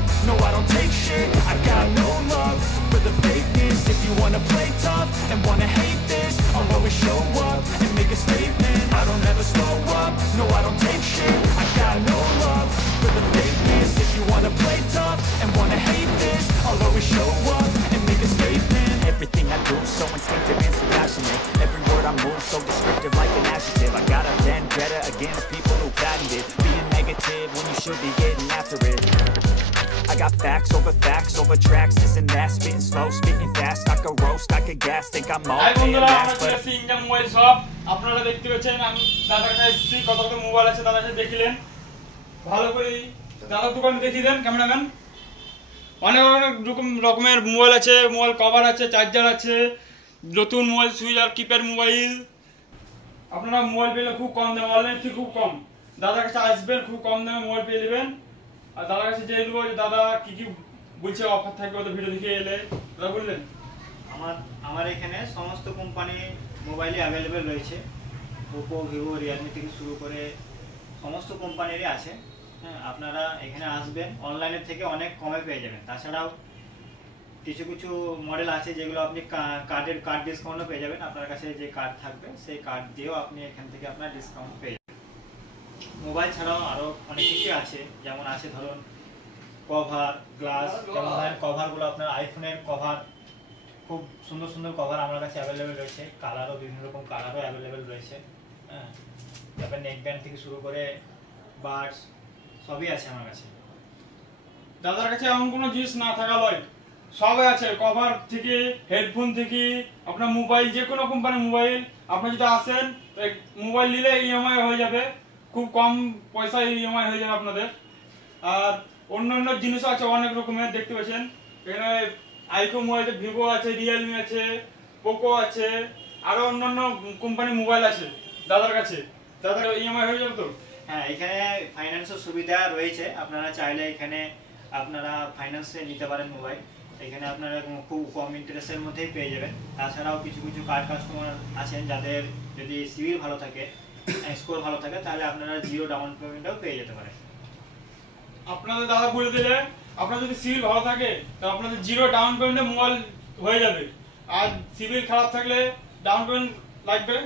up, no I don't take shit. I got no love for the fakeness. If you wanna play tough and wanna hate this, I'll always show up and make a statement. I don't ever slow up, no I don't take shit. I got no love for the fakeness. If you wanna play tough and wanna hate this, I'll always show up and make a statement. Everything I do so instinctive and so passionate. Every word I move so descriptive like an adjective. I got a vendetta against people who patented being negative when you should be getting after it. I got facts over tracks, this and that, spitting slow, spitting fast. I could roast, I could gas, think I'm all mobile shop. আপনারা দেখতে পাচ্ছেন আমি দাদার কাছে এসেছি, কত কত mobile আছে দাদার কাছে দেখিলেন ভালো করে। দাদার দোকানে দেখিয়ে দেন ক্যামেরাম্যান। অনেক অনেক রকমের মোবাইল আছে, মোবাইল কভার আছে, চার্জার আছে, নতুন মোবাইল সুইচ আর কিপ্যাড মোবাইল। আপনারা মোবাইল পেলে খুব কম দামে, অনলাইন থেকে খুব কম। দাদার কাছে আসবেন, খুব কম দামে মোবাইল পেয়ে নেবেন। আর দাদার কাছে জেনে নেবো যে দাদা কি কি বলছে অফার থাকবে, ওদের ভিডিও দেখে এলে দাদা বললেন। আমার এখানে সমস্ত কোম্পানি মোবাইলই অ্যাভেলেবেল রয়েছে। ওপো, ভিভো, রিয়েলমি থেকে শুরু করে সমস্ত কোম্পানিরই আছে। হ্যাঁ, আপনারা এখানে আসবেন, অনলাইনের থেকে অনেক কমে পেয়ে যাবেন। তাছাড়াও কিছু কিছু মডেল আছে যেগুলো আপনি কার্ড ডিসকাউন্টও পেয়ে যাবেন। আপনার কাছে যে কার্ড থাকবে সেই কার্ড দিয়েও আপনি এখান থেকে আপনার ডিসকাউন্ট পেয়ে যাবেন। মোবাইল ছাড়াও আরও অনেক কিছু আছে, যেমন আছে ধরুন কভার, গ্লাস। যেমন ধরেন কভারগুলো আপনার আইফোনের কভার, খুব সুন্দর সুন্দর কভার আমার কাছে অ্যাভেলেবেল রয়েছে। কালারও বিভিন্ন রকম কালারও অ্যাভেলেবেল রয়েছে। হ্যাঁ, তারপর নেক ব্যান্ড থেকে শুরু করে বাডস সবই আছে আমার কাছে। দাদার কাছে এমন কোনো জিনিস না থাকা লয়, সবই আছে। কভার থেকে, হেডফোন থেকে, আপনার মোবাইল, যে কোনো কোম্পানির মোবাইল আপনি যদি আসেন মোবাইল নিলে ইএমআই হয়ে যাবে, খুব কম পয়সায় ইএমআই হয়ে যাবে আপনাদের। আর অন্যান্য জিনিস আছে অনেক রকমের, দেখতে পাচ্ছেন এখানে আইফোন মোবাইল, ভিভো আছে, রিয়েলমি আছে, পোকো আছে, আরো অন্যান্য কোম্পানির মোবাইল আছে দাদার কাছে। দাদার ইএমআই হয়ে যাবে তো? হ্যাঁ, এখানে ফাইন্যান্সের সুবিধা রয়েছে। আপনারা চাইলে এখানে আপনারা ফাইন্যান্সে নিতে পারেন মোবাইল। এখানে আপনারা খুব কম ইন্টারেস্টের মধ্যেই পেয়ে যাবেন। তাছাড়াও কিছু কিছু কার্ড কাস্টমার আছেন যাদের যদি সিভিল ভালো থাকে, স্কোর ভালো থাকে, তাহলে আপনারা জিরো ডাউন পেমেন্টও পেয়ে যেতে পারেন। আপনাদের দাদা বলে দিলে আপনার যদি সিভিল ভালো থাকে তো আপনাদের জিরো ডাউন পেমেন্টে মোবাইল হয়ে যাবে। আর সিভিল খারাপ থাকলে ডাউন পেমেন্ট লাগবে।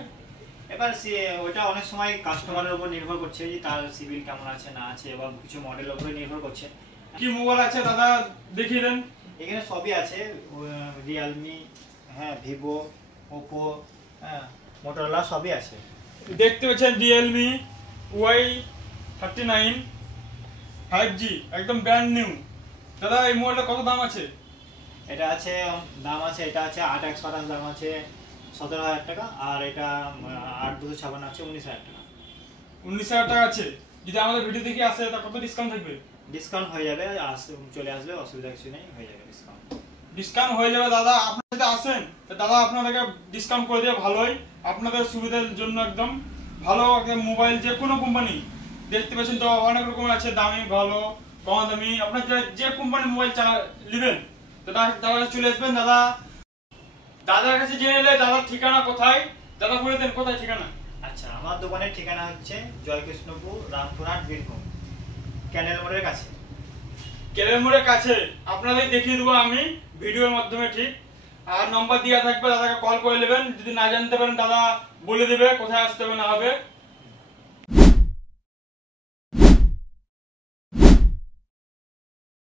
এবার ওইটা অনেক সময় কাস্টমারের উপর নির্ভর করছে যে তার সিভিল কেমন আছে না আছে, এবং কিছু মডেলের উপরে নির্ভর করছে। কি মোবাইল আছে দাদা দেখিয়ে দেন। এখানে সবই আছে, রিয়েলমি, হ্যাঁ, ভিভো, ওপো, হ্যাঁ, মোটরোলা সবই আছে। দেখতে পাচ্ছেন রিয়েলমি Y39 5G, একদম ব্র্যান্ড নিউ। দাদা এই মোবাইলটা কত দাম আছে? এটা আছে দাম আছে, এটা আছে 8/128 দাম আছে 17,000 টাকা। আর এটা 8/256 আছে 19,000 টাকা। 19,000 টাকা আছে। যদি আমাদের ভিডিও দেখে আসে তা কত ডিসকাউন্ট থাকবে? ডিসকাউন্ট হয়ে যাবে, চলে আসলে অসুবিধা কিছু নেই, হয়ে যাবে ডিসকাউন্ট। ডিসকাউন্ট হয়ে যাবে দাদা। আপনারা যদি আসেন তো দাদা আপনাদেরকে ডিসকাউন্ট করে দেবে ভালোই, আপনাদের সুবিধার জন্য একদম ভালো একটা মোবাইল। যে কোনো কোম্পানি দেখতে পাচ্ছেন তো অনেক রকম আছে, দামি, ভালো, কম দামি। আপনার যে কোম্পানির মোবাইল নেবেন দাদা চলে আসবেন। দাদার কাছে জেনে এলে দাদার ঠিকানা কোথায় দাদা বলে দেন, কোথায় ঠিকানা? আচ্ছা, আমার দোকানের ঠিকানা হচ্ছে জয়কৃষ্ণপুর, রামপুরহাট, বীরভূম, ক্যানেল মোড়ের কাছে। ক্যানেল মোড়ের কাছে আপনাদের দেখিয়ে দেবো আমি ভিডিওর মাধ্যমে, ঠিক। আর নম্বর দেওয়া থাকবে, দাদাকে কল করে নেবেন। যদি না জানতে পারেন দাদা বলে দেবে কোথায় আসতে হবে না হবে।